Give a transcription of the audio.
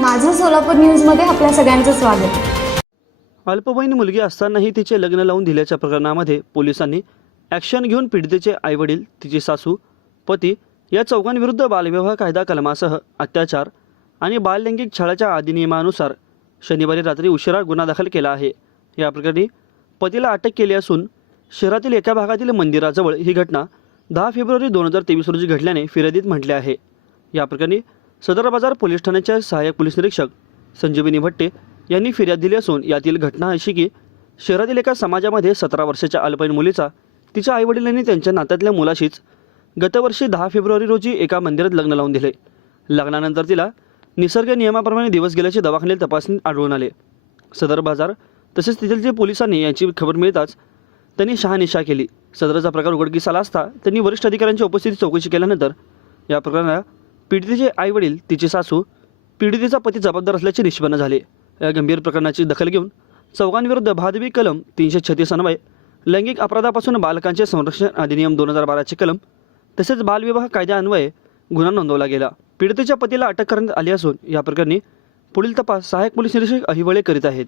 माझं सोलापूर न्यूजमध्ये आपल्या सगळ्यांचं स्वागत. अल्पवयीन मुलगी असतानाही तिचे लग्न लावून दिल्याच्या प्रकरणामध्ये पोलिसांनी ॲक्शन घेऊन पीडितेचे आईवडील तिची सासू पती या चौघांविरुद्ध बालविवाह कायदा कलमासह अत्याचार आणि बाललैंगिक छळाच्या अधिनियमानुसार शनिवारी रात्री उशिरा गुन्हा दाखल केला आहे. या प्रकरणी पतीला अटक केली असून शहरातील एका भागातील मंदिराजवळ ही घटना दहा फेब्रुवारी दोन हजार तेवीस रोजी घडल्याने फिर्यादीत म्हटले आहे. या प्रकरणी सदर बाजार पोलीस ठाण्याच्या सहाय्यक पोलीस निरीक्षक संजीवनी भट्टे यांनी फिर्याद दिली असून यातील घटना अशी की शहरातील एका समाजामध्ये सतरा वर्षाच्या अल्पवयीन मुलीचा तिच्या आईवडिलांनी त्यांच्या नात्यातल्या मुलाशीच गतवर्षी दहा फेब्रुवारी रोजी एका मंदिरात लग्न लावून दिले. लग्नानंतर तिला निसर्ग नियमाप्रमाणे दिवस गेल्याचे दवाखान्यात तपासणीत आढळून आले. सदर बाजार तसेच तिथलच्या पोलिसांनी यांची खबर मिळताच त्यांनी शहानिशा केली. सदरचा प्रकार उघडकीस आला असता त्यांनी वरिष्ठ अधिकाऱ्यांच्या उपस्थितीत चौकशी केल्यानंतर या प्रकरणाला पीडितेचे आईवडील तिची सासू पीडितेचा पती जबाबदार असल्याचे निष्पन्न झाले. या गंभीर प्रकरणाची दखल घेऊन चौघांविरुद्ध भादवी कलम तीनशे छत्तीस अन्वय लैंगिक अपराधापासून बालकांचे संरक्षण अधिनियम दोन हजार बाराचे कलम तसेच बालविवाह कायद्यान्वये गुन्हा नोंदवला गेला. पीडितेच्या पतीला अटक करण्यात आली असून या प्रकरणी पुढील तपास सहाय्यक पोलीस निरीक्षक अहिवळे करीत आहेत.